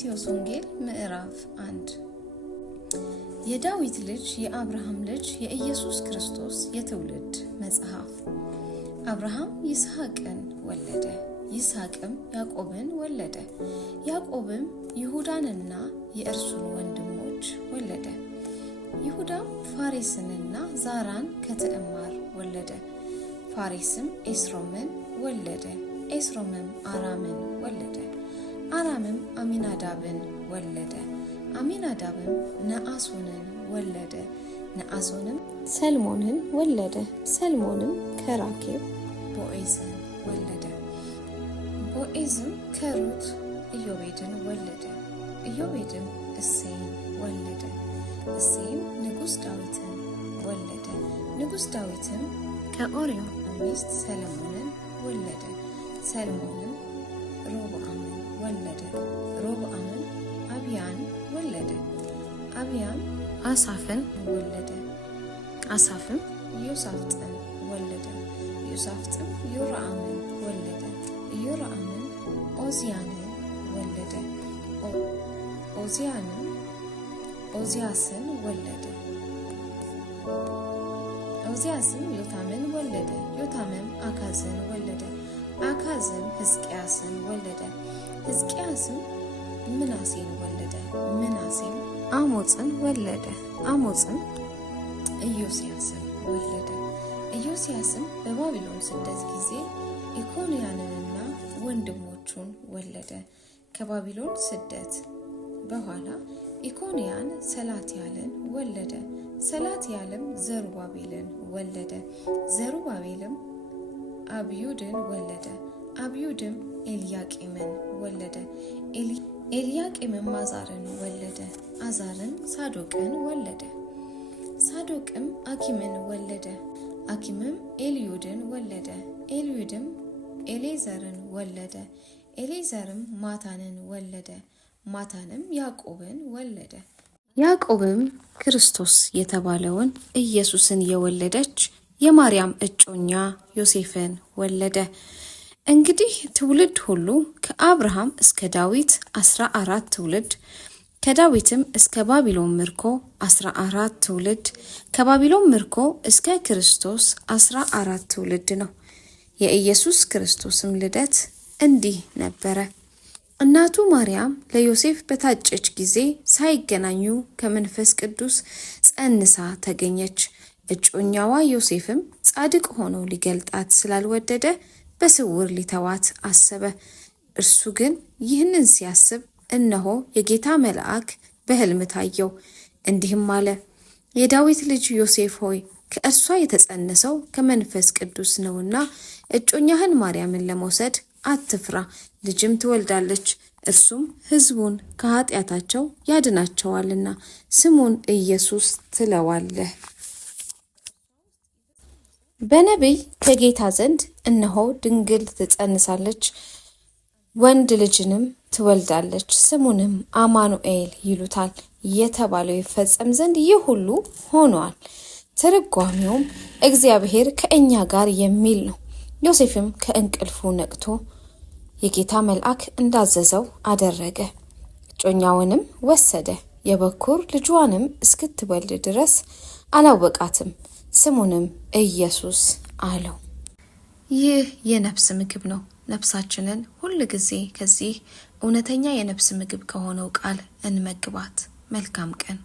የማቴዎስ ወንጌል ምዕራፍ 1 የዳዊት ልጅ የአብርሃም ልጅ የኢየሱስ ክርስቶስ የትውልድ መጽሐፍ። አብርሃም ይስሐቅን ወለደ፣ ይስሐቅም ያዕቆብን ወለደ፣ ያዕቆብም ይሁዳንና የእርሱን ወንድሞች ወለደ። ይሁዳም ፋሬስንና ዛራን ከትዕማር ወለደ። ፋሬስም ኤስሮምን ወለደ፣ ኤስሮምም አራምን ወለደ። አራምም አሚናዳብን ወለደ፣ አሚናዳብም ነአሶንን ወለደ። ነአሶንም ሰልሞንን ወለደ፣ ሰልሞንም ከራኬብ ቦዔዝን ወለደ። ቦዔዝም ከሩት ኢዮቤድን ወለደ፣ ኢዮቤድም እሴይን ወለደ። እሴይም ንጉሥ ዳዊትን ወለደ፣ ንጉሥ ዳዊትም ከኦርዮን ሚስት ሰሎሞንን ወለደ። ሰሎሞንም ሮብዓምን ወለደ፣ ሮብዓምም አብያን ወለደ። አብያን አሳፍን ወለደ፣ አሳፍም ዮሳፍጥን ወለደ። ዮሳፍጥም ዮራምን ወለደ፣ ዮራምም ኦዝያንን ወለደ። ኦዝያንም ኦዝያስን ወለደ። ኦዝያስም ዮታምን ወለደ፣ ዮታምም አካዝን ወለደ። አካዝም ሕዝቅያስን ወለደ፣ ሕዝቅያስም ምናሴን ወለደ። ምናሴም አሞጽን ወለደ፣ አሞጽም ኢዮስያስን ወለደ። ኢዮስያስም በባቢሎን ስደት ጊዜ ኢኮንያንንና ወንድሞቹን ወለደ። ከባቢሎን ስደት በኋላ ኢኮንያን ሰላትያልን ወለደ። ሰላትያልም ዘሩባቤልን ወለደ። ዘሩባቤልም አብዩድን ወለደ። አብዩድም ኤልያቄምን ወለደ። ኤልያቄምም አዛርን ወለደ። አዛርም ሳዶቅን ወለደ። ሳዶቅም አኪምን ወለደ። አኪምም ኤልዩድን ወለደ። ኤልዩድም ኤሌዘርን ወለደ። ኤሌዘርም ማታንን ወለደ። ማታንም ያዕቆብን ወለደ። ያዕቆብም ክርስቶስ የተባለውን ኢየሱስን የወለደች የማርያም እጮኛ ዮሴፍን ወለደ። እንግዲህ ትውልድ ሁሉ ከአብርሃም እስከ ዳዊት 14 ትውልድ፣ ከዳዊትም እስከ ባቢሎን ምርኮ 14 ትውልድ፣ ከባቢሎን ምርኮ እስከ ክርስቶስ 14 ትውልድ ነው። የኢየሱስ ክርስቶስም ልደት እንዲህ ነበረ። እናቱ ማርያም ለዮሴፍ በታጨች ጊዜ ሳይገናኙ ከመንፈስ ቅዱስ ጸንሳ ተገኘች። እጮኛዋ ዮሴፍም ጻድቅ ሆኖ ሊገልጣት ስላልወደደ በስውር ሊተዋት አሰበ። እርሱ ግን ይህንን ሲያስብ እነሆ የጌታ መልአክ በሕልም ታየው፣ እንዲህም አለ፣ የዳዊት ልጅ ዮሴፍ ሆይ ከእርሷ የተጸነሰው ከመንፈስ ቅዱስ ነውና እጮኛህን ማርያምን ለመውሰድ አትፍራ፣ ልጅም ትወልዳለች፣ እርሱም ሕዝቡን ከኃጢአታቸው ያድናቸዋልና ስሙን ኢየሱስ ትለዋለህ። በነቢይ ከጌታ ዘንድ እነሆ ድንግል ትጸንሳለች፣ ወንድ ልጅንም ትወልዳለች፣ ስሙንም አማኑኤል ይሉታል የተባለው ይፈጸም ዘንድ ይህ ሁሉ ሆኗል። ትርጓሜውም እግዚአብሔር ከእኛ ጋር የሚል ነው። ዮሴፍም ከእንቅልፉ ነቅቶ የጌታ መልአክ እንዳዘዘው አደረገ። እጮኛውንም ወሰደ፣ የበኩር ልጇንም እስክትወልድ ድረስ አላወቃትም። ስሙንም ኢየሱስ አለው። ይህ የነፍስ ምግብ ነው። ነፍሳችንን ሁል ጊዜ ከዚህ እውነተኛ የነፍስ ምግብ ከሆነው ቃል እንመግባት። መልካም ቀን።